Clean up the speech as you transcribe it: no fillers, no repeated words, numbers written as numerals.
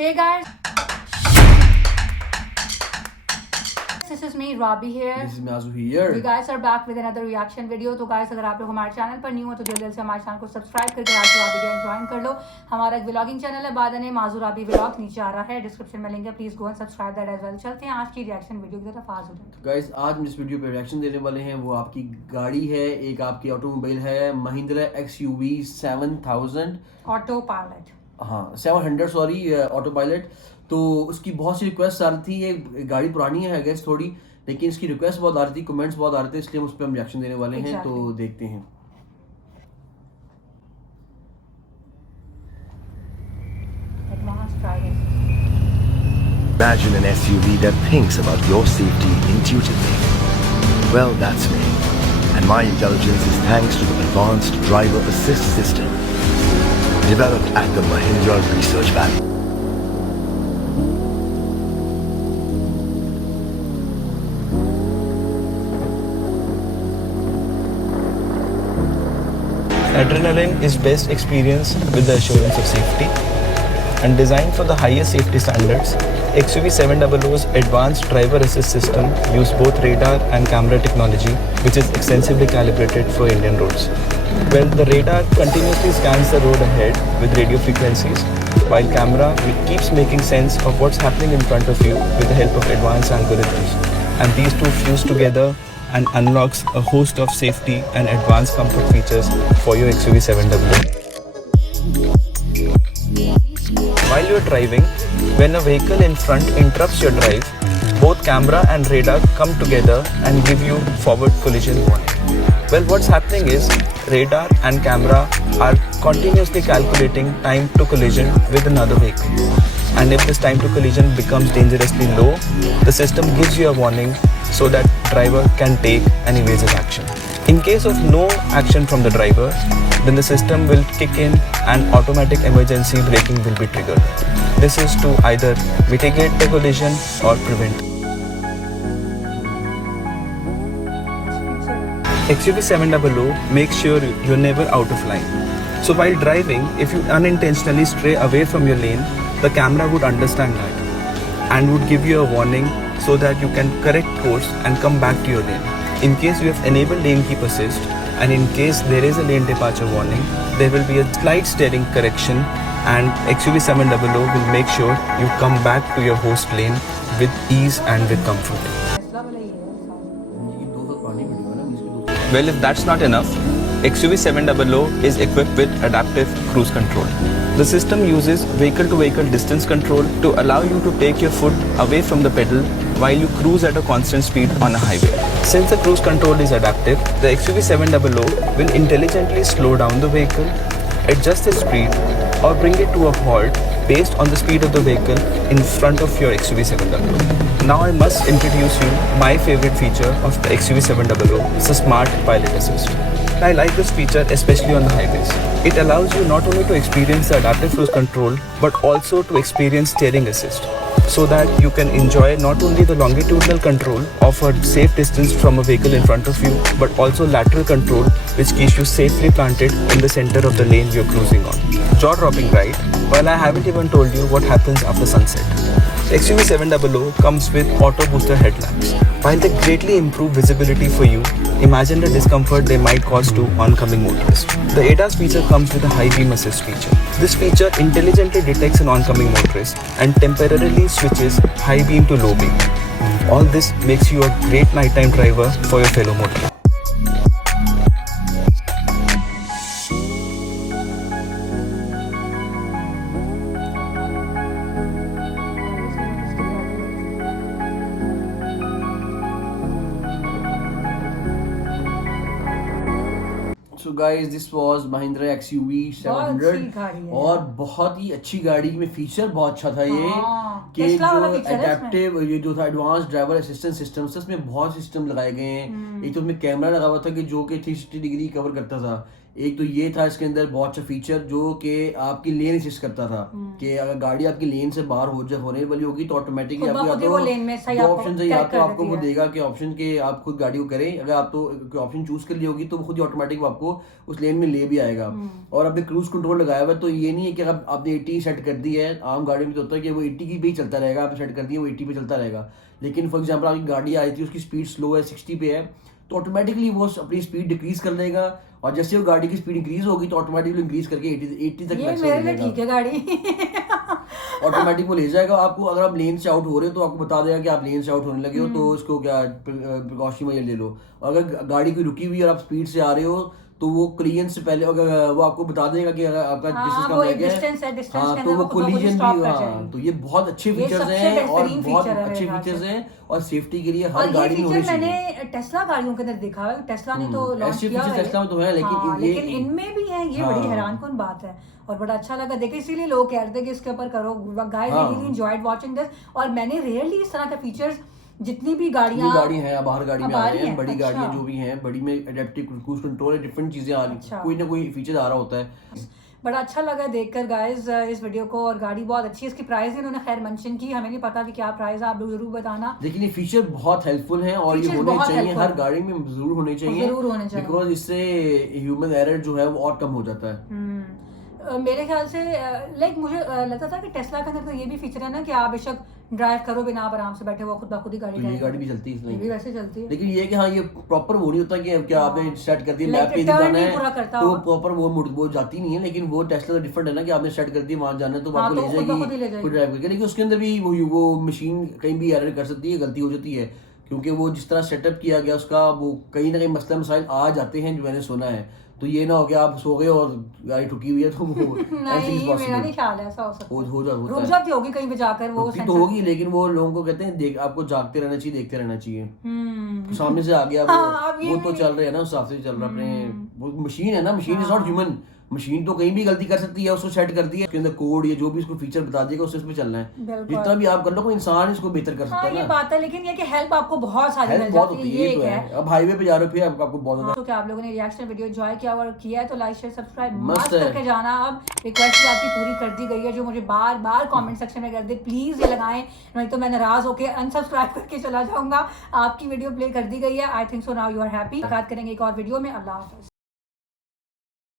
Hey guys, this is me Robbie here. This is Mazu here. We guys are back with another reaction video. तो guys अगर आप लोग हमारे चैनल पर न्यू हो तो जल्दी से हमारे चैनल को सब्सक्राइब करके आज रॉबी को ज्वाइन कर लो. हमारा एक व्लॉगिंग चैनल है बाद में माजू रॉबी व्लॉग नीचे आ रहा है डिस्क्रिप्शन में लिंक है. Please go and subscribe that as well. चलते हैं आज की रिएक्शन वीडियो की तरफ. आज हो जाए गाइस आज हम जिस वीडियो पे रिएक्शन देने वाले हैं वो आपकी गाड़ी है, एक आपकी ऑटोमोबाइल है महिंद्रा XUV 7000 ऑटो पायलट. हाँ 700 सॉरी ऑटो पायलट. तो उसकी बहुत सी रिक्वेस्ट आ रही थी. ये गाड़ी पुरानी है गैस थोड़ी, लेकिन इसकी रिक्वेस्ट बहुत आ रही थी, कमेंट्स बहुत आ रहे थे, इसलिए हम उस पर हम रिएक्शन देने वाले हैं. तो देखते हैं. Imagine an SUV that thinks about your safety intuitively. Well, that's me. And my intelligence is thanks to the Advanced Driver Assist System, developed at the Mahindra Research Valley. Adrenaline is best experience with the assurance of safety. And designed for the highest safety standards, XUV 700's advanced driver assist system use both radar and camera technology, which is extensively calibrated for Indian roads. Well, the radar continuously scans the road ahead with radio frequencies, while camera keeps making sense of what's happening in front of you with the help of advanced algorithms. And these two fuse together and unlocks a host of safety and advanced comfort features for your XUV 700. While you're driving, when a vehicle in front interrupts your drive, both camera and radar come together and give you forward collision warning. Well, what's happening is radar and camera are continuously calculating time to collision with another vehicle. And if this time to collision becomes dangerously low, the system gives you a warning so that driver can take an evasive action. In case of no action from the driver, then the system will kick in and automatic emergency braking will be triggered. This is to either mitigate the collision or prevent. XUV 700 makes sure you're never out of line. So while driving, if you unintentionally stray away from your lane, the camera would understand that and would give you a warning so that you can correct course and come back to your lane. In case you have enabled lane keep assist, and in case there is a lane departure warning, there will be a slight steering correction and XUV 700 will make sure you come back to your host lane with ease and with comfort. Well, if that's not enough, XUV 700 is equipped with adaptive cruise control. The system uses vehicle-to-vehicle distance control to allow you to take your foot away from the pedal while you cruise at a constant speed on a highway. Since the cruise control is adaptive, the XUV 700 will intelligently slow down the vehicle, adjust its speed, or bring it to a halt based on the speed of the vehicle in front of your XUV 700. Now I must introduce you my favorite feature of the XUV 700, it's a Smart Pilot Assist. I like this feature especially on the highways. It allows you not only to experience the adaptive cruise control but also to experience steering assist, so that you can enjoy not only the longitudinal control of a safe distance from a vehicle in front of you, but also lateral control which keeps you safely planted in the center of the lane you're cruising on. Jaw-dropping, right? Well, I haven't even told you what happens after sunset. XUV 700 comes with auto booster headlamps. While they greatly improve visibility for you, imagine the discomfort they might cause to oncoming motorists. The ADAS feature comes with a high beam assist feature. This feature intelligently detects an oncoming motorist and temporarily switches high beam to low beam. All this makes you a great nighttime driver for your fellow motorists. So guys, this was Mahindra XUV 700 और बहुत ही अच्छी गाड़ी में फीचर बहुत अच्छा था ये कि जो एडेप्टिव ये जो था एडवांस ड्राइवर असिस्टेंट सिस्टम इसमें बहुत सिस्टम लगाए गए हैं. एक तो उसमें कैमरा लगा हुआ था कि जो कि 360 डिग्री कवर करता था. एक तो ये था इसके अंदर बहुत अच्छा फीचर जो कि आपकी लेन असिस्ट करता था कि अगर गाड़ी आपकी लेन से बाहर होने वाली होगी तो ऑटोमेटिकली आपको ऑप्शन है, या तो आपको वो देगा कि ऑप्शन के आप खुद गाड़ी को करें, अगर आप तो ऑप्शन चूज कर ली होगी तो खुद ही ऑटोमेटिक आपको उस लेन में ले भी आएगा। और आपने क्रूज कंट्रोल लगाया हुआ है, तो ये नहीं है कि अगर आपने 80 सेट कर दी है, आम गाड़ी में तो होता है कि वो 80 की भी चलता रहेगा, आपने सेट कर दी है वो 80 पे चलता रहेगा। लेकिन फॉर एग्जाम्पल आपकी गाड़ी आई थी, उसकी स्पीड स्लो है, 60 पे है, तो ऑटोमेटिकली वो अपनी स्पीड डिक्रीज कर लेगा, और जैसे वो गाड़ी की स्पीड इंक्रीज होगी तो ऑटोमेटिकली इंक्रीज करके 80 तक ठीक है गाड़ी ऑटोमेटिक वो ले जाएगा आपको। अगर आप लेन से आउट हो रहे हो तो आपको बता देगा कि आप लेन से आउट होने लगे हो, तो उसको क्या प्रिकॉशन में ले लो। अगर गाड़ी कोई रुकी हुई है और आप स्पीड से आ रहे हो तो वो क्लियरेंस से पहले अगर वो आपको बता देगा कि अगर आपका डिस्टेंस कम है क्या, हाँ, तो वो कोलिजन भी, हाँ, तो ये बहुत अच्छे फीचर्स हैं और बहुत अच्छे फीचर्स हैं और सेफ्टी के लिए हर गाड़ी में होनी चाहिए। मैंने टेस्ला गाड़ियों के अंदर देखा है, टेस्ला ने तो लॉन्च किया है, टेस्ला में तो है, लेकिन इनमें भी है, ये बड़ी हैरानकुन बात है और बड़ा अच्छा लगा देखे, इसीलिए लोग कह रहे थे कि इसके ऊपर करो। Guys really enjoyed watching this, और मैंने रियली इस तरह के फीचर्स जितनी भी गाड़ी है बाहर गाड़ी में आ रही हैं, बड़ी गाड़ियां जो भी हैं, बड़ी में एडेप्टिव क्रूज कंट्रोल है, डिफरेंट चीजें आ रही हैं, कोई ना कोई फीचर आ रहा होता है। बड़ा अच्छा लगा देखकर गाइस इस वीडियो को, और गाड़ी बहुत अच्छी है। इसकी प्राइस इन्होंने खैर मेंशन की, हमें नहीं पता कि क्या प्राइस है, आप लोग जरूर बताना। लेकिन ये फीचर बहुत हेल्पफुल हैं और ये होने चाहिए, हर गाड़ी में जरूर होने चाहिए, बिकॉज इससे ह्यूमन एरर जो है वो और कम हो जाता है। मेरे ख्याल से लाइक मुझे लगता था कि टेस्ला के अंदर तो ये भी फीचर है ना कि आप बेशक ड्राइव करो बिना आप आराम से बैठे हो, खुद ब खुद ही गाड़ी, तो ये गाड़ी भी चलती है इसलिए, भी वैसे चलती है। लेकिन ये कि हाँ ये प्रॉपर वो नहीं होता कि क्या आपने सेट कर दिया मैप पे जाना है तो प्रॉपर वो जाती नहीं है, लेकिन वो टेस्ला का डिफरेंट है ना कि आपने सेट कर दिया वहां जाना है तो आपको ले जाएगी खुद ड्राइव करके। लेकिन उसके अंदर भी वो मशीन कहीं भी एरर कर सकती है, गलती हो जाती है, क्योंकि वो जिस तरह सेटअप किया गया उसका वो कहीं ना कहीं मसला मसाइल आ जाते हैं जो मैंने सुना है। तो ये ना हो कि आप सो गए और गाड़ी ठुकी हुई है तो वो नहीं, मेरा नहीं ख्याल है ऐसा हो सकता है, रुक जाती होगी कहीं पे जाकर, वो तो होगी, लेकिन वो लोगों को कहते हैं आपको जागते रहना चाहिए, देखते रहना चाहिए। तो सामने से आ गया वो तो चल रहे हैं ना, उस हिसाब से चल रहा अपने, वो मशीन है ना, machine is not human, machine तो कहीं भी गलती कर सकती है, उसको सेट कर दिया, उसके अंदर कोड या जो भी इसको फीचर बता देगा उससे इसमें चलना है, जितना भी आप कर लो कोई इंसान इसको बेहतर कर सकता है ये बात है। लेकिन ये कि हेल्प आपको बहुत सारी मिल जाती है, ये तो है। अब हाईवे पे जा रहे हो फिर आपको बहुत ज्यादा, तो क्या आप लोगों ने रिएक्शन वीडियो एंजॉय किया और किया है तो लाइक शेयर सब्सक्राइब मस्त करके जाना। अब रिक्वेस्ट आपकी पूरी कर दी गई है, जो मुझे बार बार कमेंट सेक्शन में कर दे प्लीज ये लगाएं, नहीं तो मैं नाराज होकर अनसब्सक्राइब करके चला जाऊंगा। आपकी वीडियो प्ले कर दी गई है, I think so now you are happy. बात करेंगे एक और वीडियो में, अल्लाह हाफिज।